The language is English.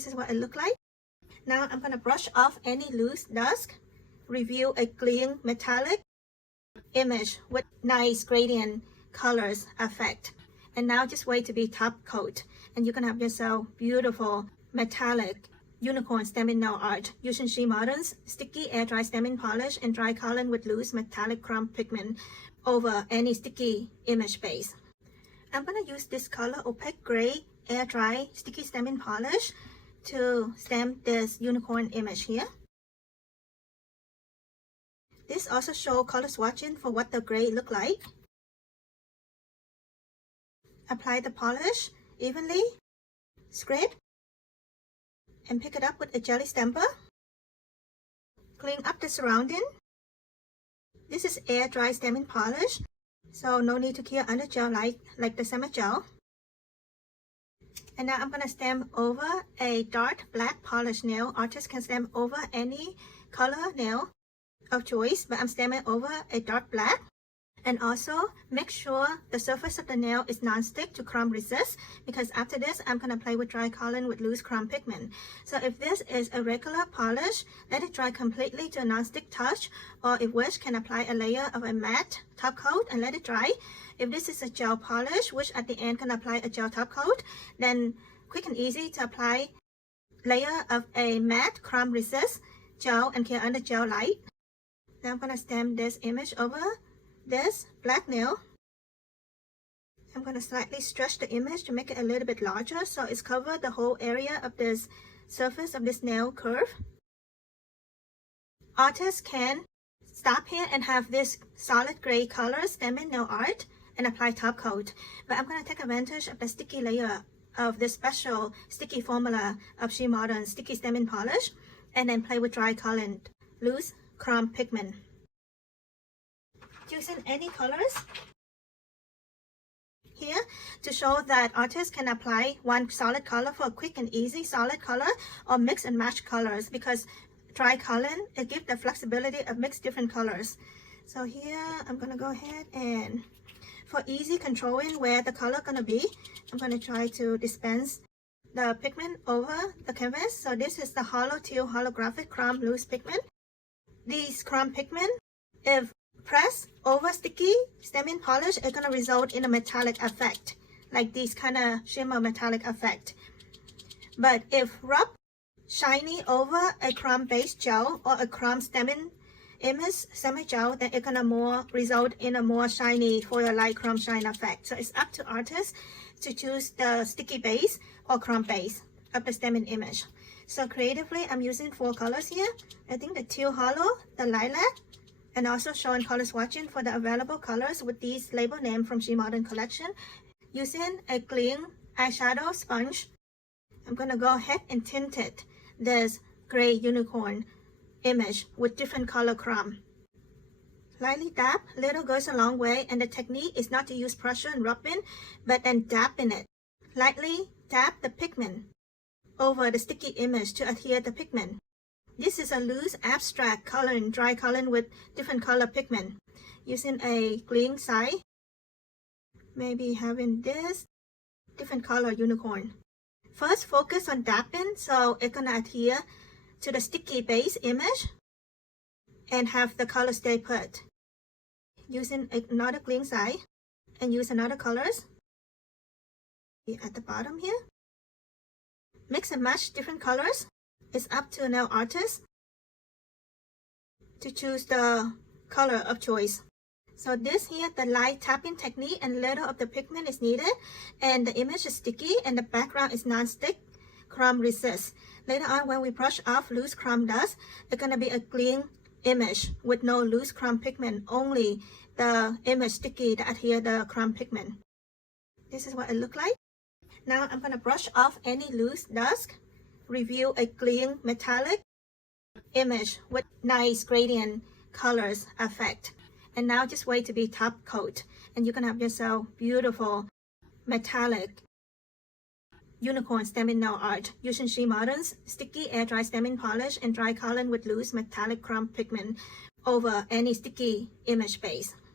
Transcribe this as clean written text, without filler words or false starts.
This is what it looks like. Now I'm going to brush off any loose dust, reveal a clean metallic image with nice gradient colors effect. And now just wait to be top coat, and you can have yourself beautiful metallic unicorn stamping nail art using SheModern's sticky air dry stamping polish and dry coloring with loose metallic chrome pigment over any sticky image base. I'm going to use this color opaque gray air dry sticky stamping polish to stamp this unicorn image here. This also shows color swatching for what the gray look like. Apply the polish evenly, scrape, and pick it up with a jelly stamper. Clean up the surrounding. This is air dry stamping polish, so no need to cure under gel like the summer gel. And now I'm going to stamp over a dark black polish nail. Artists can stamp over any color nail of choice, but I'm stamping over a dark black. And also make sure the surface of the nail is non-stick to chrome resist, because after this I'm going to play with dry coloring with loose chrome pigment. So if this is a regular polish, let it dry completely to a non-stick touch, or if wish can apply a layer of a matte top coat and let it dry. If this is a gel polish, which at the end can apply a gel top coat, then quick and easy to apply layer of a matte chrome resist gel and cure under gel light. Now I'm going to stamp this image over this black nail. I'm going to slightly stretch the image to make it a little bit larger so it's covered the whole area of this surface of this nail curve. Artists can stop here and have this solid gray color stamping nail art and apply top coat, but I'm going to take advantage of the sticky layer of this special sticky formula of SheModern sticky stamping polish and then play with dry coloring loose chrome pigment. Using any colors here to show that artists can apply one solid color for a quick and easy solid color, or mix and match colors, because dry coloring, it gives the flexibility of mix different colors. So here I'm going to go ahead and for easy controlling where the color going to be, I'm going to try to dispense the pigment over the canvas. So this is the hollow teal holographic chrome loose pigment. These chrome pigment, if press over sticky stamping polish, it's going to result in a metallic effect, like this kind of shimmer metallic effect. But if rub shiny over a chrome base gel or a chrome stamping image semi gel, then it's going to more result in a more shiny foil light chrome shine effect. So it's up to artists to choose the sticky base or chrome base of the stamping image. So creatively I'm using 4 colors here. I think the teal hollow, the lilac, and also showing color swatching for the available colors with these label name from SheModern collection. Using a clean eyeshadow sponge, I'm going to go ahead and tint it this gray unicorn image with different color chrome. Lightly dab, little goes a long way, and the technique is not to use pressure and rubbing, but then dabbing it. Lightly dab the pigment over the sticky image to adhere the pigment. This is a loose abstract coloring, dry coloring with different color pigment. Using a clean side, maybe having this different color unicorn. First focus on dabbing so it's gonna adhere to the sticky base image and have the color stay put. Using another clean side and use another colors at the bottom here. Mix and match different colors. It's up to a nail artist to choose the color of choice. So this here, the light tapping technique, and little of the pigment is needed, and the image is sticky and the background is non-stick chrome resist. Later on when we brush off loose chrome dust, it's going to be a clean image with no loose chrome pigment, only the image sticky that adhere the chrome pigment. This is what it looks like. Now I'm going to brush off any loose dust, reveal a clean metallic image with nice gradient colors effect. And now just wait to be top coat, and you can have yourself beautiful metallic unicorn stamping nail art using SheModern's sticky air dry stamping polish and dry coloring with loose metallic chrome pigment over any sticky image base.